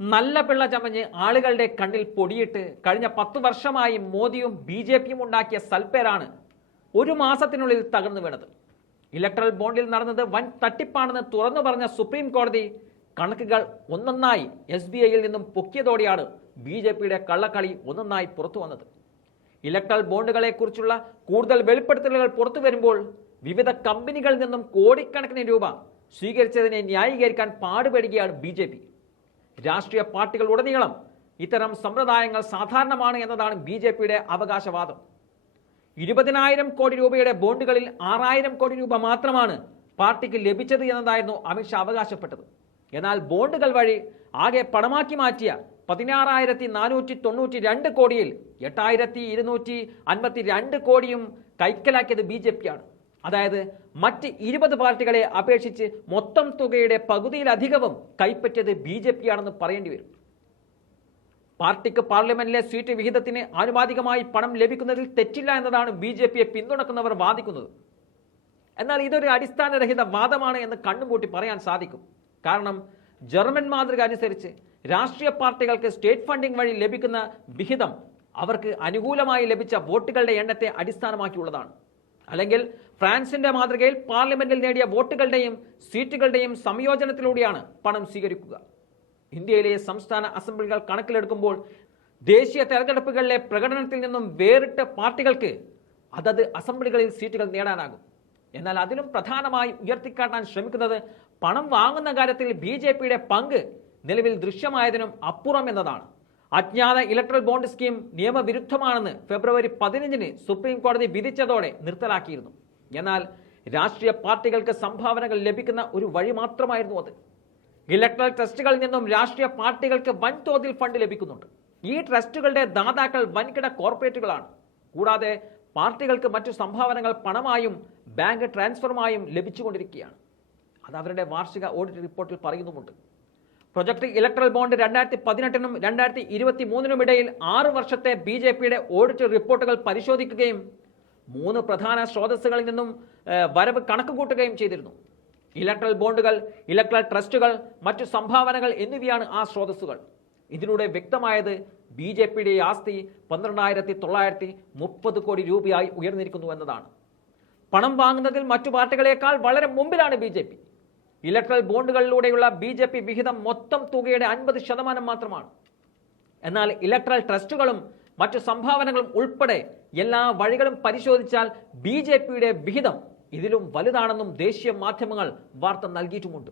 നല്ല പിള്ള ചമഞ്ഞ് ആളുകളുടെ കണ്ണിൽ പൊടിയിട്ട് കഴിഞ്ഞ 10 വർഷമായി മോദിയും BJPയും ഉണ്ടാക്കിയ സൽപ്പേരാണ് ഒരു മാസത്തിനുള്ളിൽ തകർന്നു വീണത്. ഇലക്ട്രൽ ബോണ്ടിൽ നടന്നത് വൻ തട്ടിപ്പാണെന്ന് തുറന്നു പറഞ്ഞ സുപ്രീം കോടതി കണക്കുകൾ ഒന്നൊന്നായി SBIയിൽ നിന്നും പൊക്കിയതോടെയാണ് BJPയുടെ കള്ളക്കളി ഒന്നൊന്നായി പുറത്തു വന്നത്. ഇലക്ട്രൽ ബോണ്ടുകളെ കുറിച്ചുള്ള കൂടുതൽ വെളിപ്പെടുത്തലുകൾ പുറത്തു വരുമ്പോൾ വിവിധ കമ്പനികളിൽ നിന്നും കോടിക്കണക്കിന് രൂപ സ്വീകരിച്ചതിനെ ന്യായീകരിക്കാൻ പാടുപെടുകയാണ് BJP. രാഷ്ട്രീയ പാർട്ടികൾ ഉടനീളം ഇത്തരം സമ്പ്രദായങ്ങൾ സാധാരണമാണ് എന്നതാണ് BJPയുടെ അവകാശവാദം. 20,000 കോടി രൂപയുടെ ബോണ്ടുകളിൽ 6,000 കോടി രൂപ മാത്രമാണ് പാർട്ടിക്ക് ലഭിച്ചത് എന്നതായിരുന്നു അമിത്ഷാ അവകാശപ്പെട്ടത്. എന്നാൽ ബോണ്ടുകൾ വഴി ആകെ പണമാക്കി മാറ്റിയ 16,492 കോടിയിൽ 8,252 കോടിയും കൈക്കലാക്കിയത് BJPയാണ്. അതായത് മറ്റ് 20 പാർട്ടികളെ അപേക്ഷിച്ച് മൊത്തം തുകയുടെ പകുതിയിലധികവും കൈപ്പറ്റിയത് BJPയാണെന്ന് പറയേണ്ടി വരും. പാർട്ടിക്ക് പാർലമെന്റിലെ സീറ്റ് വിഹിതത്തിന് ആനുപാതികമായി പണം ലഭിക്കുന്നതിൽ തെറ്റില്ല എന്നതാണ് BJPയെ പിന്തുണക്കുന്നവർ വാദിക്കുന്നത്. എന്നാൽ ഇതൊരു അടിസ്ഥാനരഹിത വാദമാണ് എന്ന് കണ്ണുപൂട്ടി പറയാൻ സാധിക്കും. കാരണം ജർമ്മൻ മാതൃക അനുസരിച്ച് രാഷ്ട്രീയ പാർട്ടികൾക്ക് സ്റ്റേറ്റ് ഫണ്ടിംഗ് വഴി ലഭിക്കുന്ന വിഹിതം അവർക്ക് അനുകൂലമായി ലഭിച്ച വോട്ടുകളുടെ എണ്ണത്തെ അടിസ്ഥാനമാക്കിയുള്ളതാണ്. അല്ലെങ്കിൽ ഫ്രാൻസിന്റെ മാതൃകയിൽ പാർലമെന്റിൽ നേടിയ വോട്ടുകളുടെയും സീറ്റുകളുടെയും സംയോജനത്തിലൂടെയാണ് പണം സ്വീകരിക്കുക. ഇന്ത്യയിലെ സംസ്ഥാന അസംബ്ലികൾ കണക്കിലെടുക്കുമ്പോൾ ദേശീയ തെരഞ്ഞെടുപ്പുകളിലെ പ്രകടനത്തിൽ നിന്നും വേറിട്ട പാർട്ടികൾക്ക് അതത് അസംബ്ലികളിൽ സീറ്റുകൾ നേടാനാകും. എന്നാൽ അതിലും പ്രധാനമായി ഉയർത്തിക്കാട്ടാൻ ശ്രമിക്കുന്നത് പണം വാങ്ങുന്ന കാര്യത്തിൽ BJPയുടെ പങ്ക് നിലവിൽ ദൃശ്യമായതിനും അപ്പുറം എന്നതാണ്. അജ്ഞാത ഇലക്ട്രൽ ബോണ്ട് സ്കീം നിയമവിരുദ്ധമാണെന്ന് ഫെബ്രുവരി 15-ന് സുപ്രീം കോടതി വിധിച്ചതോടെ നിർത്തലാക്കിയിരുന്നു. എന്നാൽ രാഷ്ട്രീയ പാർട്ടികൾക്ക് സംഭാവനകൾ ലഭിക്കുന്ന ഒരു വഴി മാത്രമായിരുന്നു അത്. ഇലക്ട്രൽ ട്രസ്റ്റുകളിൽ നിന്നും രാഷ്ട്രീയ പാർട്ടികൾക്ക് വൻതോതിൽ ഫണ്ട് ലഭിക്കുന്നുണ്ട്. ഈ ട്രസ്റ്റുകളുടെ ദാതാക്കൾ വൻകിട കോർപ്പറേറ്റുകളാണ്. കൂടാതെ പാർട്ടികൾക്ക് മറ്റു സംഭാവനകൾ പണമായും ബാങ്ക് ട്രാൻസ്ഫറുമായും ലഭിച്ചുകൊണ്ടിരിക്കുകയാണ്. അത് അവരുടെ വാർഷിക ഓഡിറ്റ് റിപ്പോർട്ടിൽ പറയുന്നുമുണ്ട്. പ്രൊജക്ട് ഇലക്ട്രൽ ബോണ്ട് 2018-നും 2023-നും ഇടയിൽ 6 വർഷത്തെ BJPയുടെ ഓഡിറ്റ് റിപ്പോർട്ടുകൾ പരിശോധിക്കുകയും 3 പ്രധാന സ്രോതസ്സുകളിൽ നിന്നും വരവ് കണക്കുകൂട്ടുകയും ചെയ്തിരുന്നു. ഇലക്ട്രൽ ബോണ്ടുകൾ, ഇലക്ട്രൽ ട്രസ്റ്റുകൾ, മറ്റു സംഭാവനകൾ എന്നിവയാണ് ആ സ്രോതസ്സുകൾ. ഇതിലൂടെ വ്യക്തമായത് BJPയുടെ ആസ്തി 12,930 കോടി രൂപയായി ഉയർന്നിരിക്കുന്നു എന്നതാണ്. പണം വാങ്ങുന്നതിൽ മറ്റു പാർട്ടികളെക്കാൾ വളരെ മുമ്പിലാണ് BJP. ഇലക്ട്രൽ ബോണ്ടുകളിലൂടെയുള്ള BJP വിഹിതം മൊത്തം തുകയുടെ 50% മാത്രമാണ്. എന്നാൽ ഇലക്ട്രൽ ട്രസ്റ്റുകളും മറ്റു സംഭാവനകളും ഉൾപ്പെടെ എല്ലാ വഴികളും പരിശോധിച്ചാൽ BJPയുടെ വിഹിതം ഇതിലും വലുതാണെന്നും ദേശീയ മാധ്യമങ്ങൾ വാർത്ത നൽകിയിട്ടുമുണ്ട്.